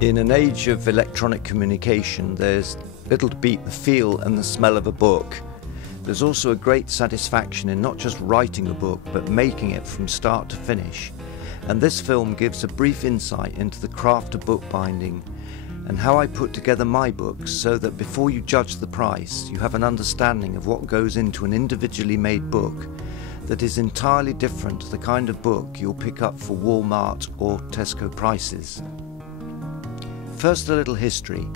In an age of electronic communication, there's little to beat the feel and the smell of a book. There's also a great satisfaction in not just writing a book, but making it from start to finish. And this film gives a brief insight into the craft of bookbinding and how I put together my books so that before you judge the price, you have an understanding of what goes into an individually made book that is entirely different to the kind of book you'll pick up for Walmart or Tesco prices. First, a little history.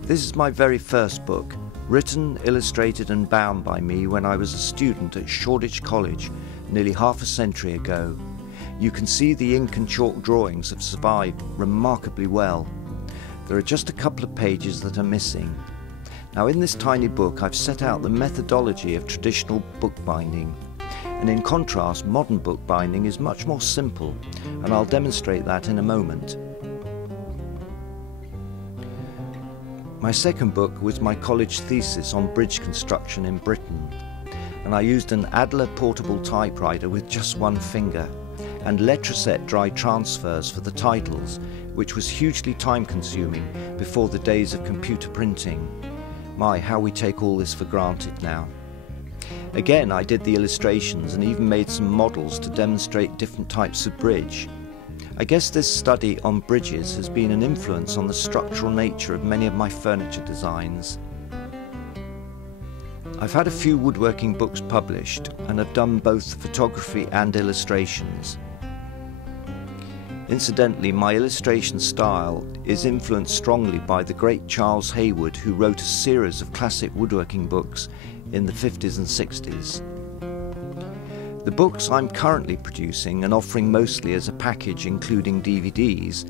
This is my very first book, written, illustrated and bound by me when I was a student at Shoreditch College nearly half a century ago. You can see the ink and chalk drawings have survived remarkably well. There are just a couple of pages that are missing. Now, in this tiny book I've set out the methodology of traditional bookbinding, and in contrast modern bookbinding is much more simple, and I'll demonstrate that in a moment. My second book was my college thesis on bridge construction in Britain, and I used an Adler portable typewriter with just one finger and Letraset dry transfers for the titles, which was hugely time consuming before the days of computer printing. My, how we take all this for granted now. Again, I did the illustrations and even made some models to demonstrate different types of bridge. I guess this study on bridges has been an influence on the structural nature of many of my furniture designs. I've had a few woodworking books published and have done both photography and illustrations. Incidentally, my illustration style is influenced strongly by the great Charles Hayward, who wrote a series of classic woodworking books in the 50s and 60s. The books I'm currently producing and offering mostly as a package including DVDs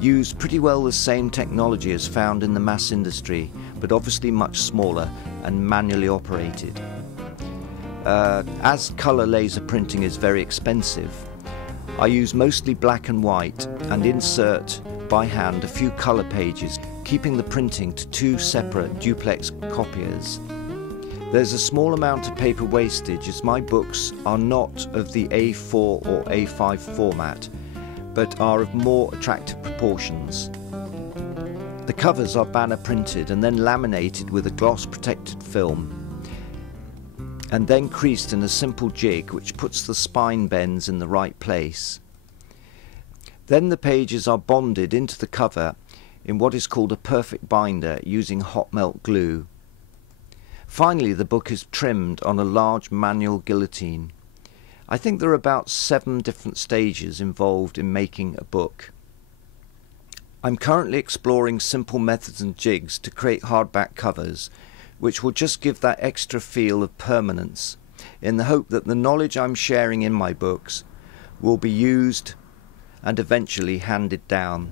use pretty well the same technology as found in the mass industry, but obviously much smaller and manually operated. As colour laser printing is very expensive, I use mostly black and white and insert by hand a few colour pages, keeping the printing to two separate duplex copiers. There's a small amount of paper wastage as my books are not of the A4 or A5 format, but are of more attractive proportions. The covers are banner printed and then laminated with a gloss protected film, and then creased in a simple jig which puts the spine bends in the right place. Then the pages are bonded into the cover in what is called a perfect binder using hot melt glue. Finally, the book is trimmed on a large manual guillotine. I think there are about 7 different stages involved in making a book. I'm currently exploring simple methods and jigs to create hardback covers, which will just give that extra feel of permanence, in the hope that the knowledge I'm sharing in my books will be used and eventually handed down.